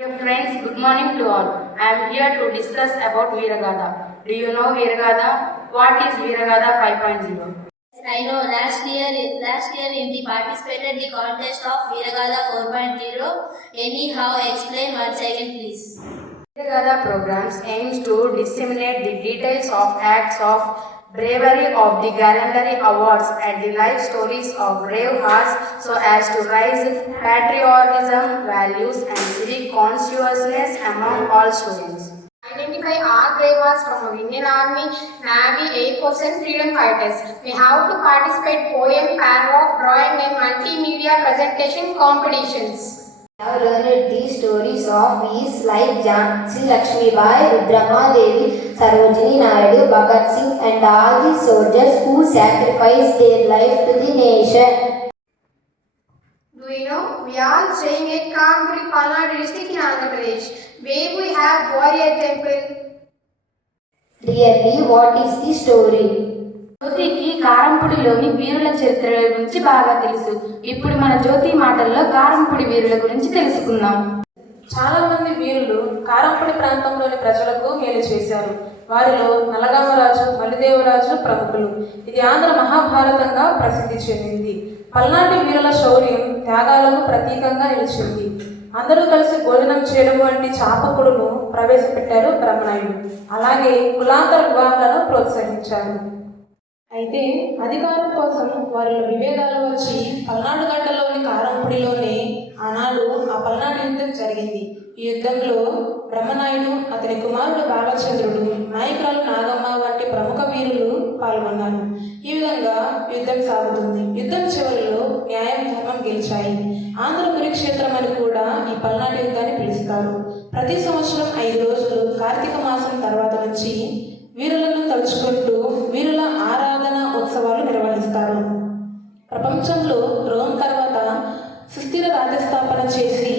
Dear friends, good morning to all. I am here to discuss about Veeragada. Do you know Veeragada? What is Veeragada 5.0? I know last year in the participated the contest of Veeragada 4.0. Anyhow, explain once again, please. Veeragada programs aims to disseminate the details of acts of bravery of the gallantry awards and the life stories of brave hearts so as to raise patriotism, values and civic consciousness among all students. Identify our brave hearts from our Indian Army, Navy, Air Force and freedom fighters. We have to participate poem, paragraph, drawing and multimedia presentation competitions. I have learned these stories of peace like Jhansi Lakshmibai, Rudrama Devi, Sarojini Naidu, Bhagat Singh and all the soldiers who sacrificed their life to the nation. Do you know, we are staying at Kanpuri, Palnadu district in Andhra Pradesh, where we have warrior temple. Really, what is the story? జ్యోతికి కారంపూడిలోని వీరుల చరిత్రల గురించి బాగా తెలుసు. ఇప్పుడు మన జ్యోతి మాటల్లో కారంపూడి వీరుల గురించి తెలుసుకుందాం. చాలా మంది వీరులు కారంపూడి ప్రాంతంలోని ప్రజలకు మేలు చేశారు. వారిలో నలగామరాజు, మలిదేవరాజు ప్రముఖులు. ఇది ఆంధ్ర మహాభారతంగా ప్రసిద్ధి చెందింది. పల్నాటి వీరుల శౌర్యం త్యాగాలకు ప్రతీకంగా నిలిచింది. అందరూ కలిసి భోజనం చేయడం వంటి చాపకుడును ప్రవేశపెట్టారు బ్రహ్మనాయుడు. అలాగే కులాంతర వివాహాలను ప్రోత్సహించారు. అయితే అధికారం కోసం వారిలో విభేదాలు వచ్చి పల్నాడు గడ్డలోని కారంపూడిలోనే ఆనాడు ఆ పల్నాడు యుద్ధం జరిగింది. ఈ యుద్ధంలో బ్రహ్మనాయుడు, అతని కుమారుడు బాలచంద్రుడు, నాయకురాలు నాగమ్మ వంటి ప్రముఖ వీరులు పాల్గొన్నారు. ఈ విధంగా యుద్ధం సాగుతుంది. యుద్ధం చివరిలో న్యాయం, ధర్మం గెలిచాయి. ఆంధ్ర కురుక్షేత్రం అని కూడా ఈ పల్నాడు యుద్ధాన్ని పిలుస్తారు. ప్రతి సంవత్సరం 5 రోజులు కార్తీక మాసం తర్వాత నుంచి వీరులను తలుచుకుంటూ వీరుల ఆరాధన ఉత్సవాలు నిర్వహిస్తారు. ప్రపంచంలో రోమ్ తర్వాత సుస్థిర రాజ్యస్థాపన చేసి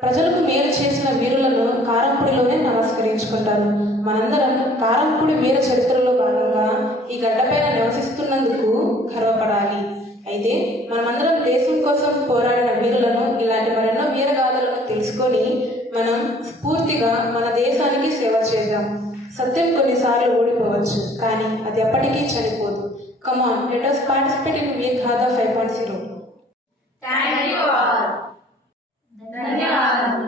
ప్రజలకు మేలు చేసిన వీరులను కారంపూడిలోనే నమస్కరించుకుంటారు. మనందరం కారంపూడి వీర చరిత్రలో భాగంగా ఈ గడ్డపైన నివసిస్తున్నందుకు గర్వపడాలి. అయితే మనమందరం దేశం కోసం పోరాడిన వీరులను, ఇలాంటి మరెన్నో వీరగాథలను తెలుసుకొని మనం స్ఫూర్తిగా మన దేశానికి సేవ చేద్దాం. సత్యం కొన్నిసార్లు ఓడిపోవచ్చు, కానీ అది ఎప్పటికీ చనిపోదు. Come on, let us participate in Veeragada 5.0. Thank you all. ధన్యవాదాలు.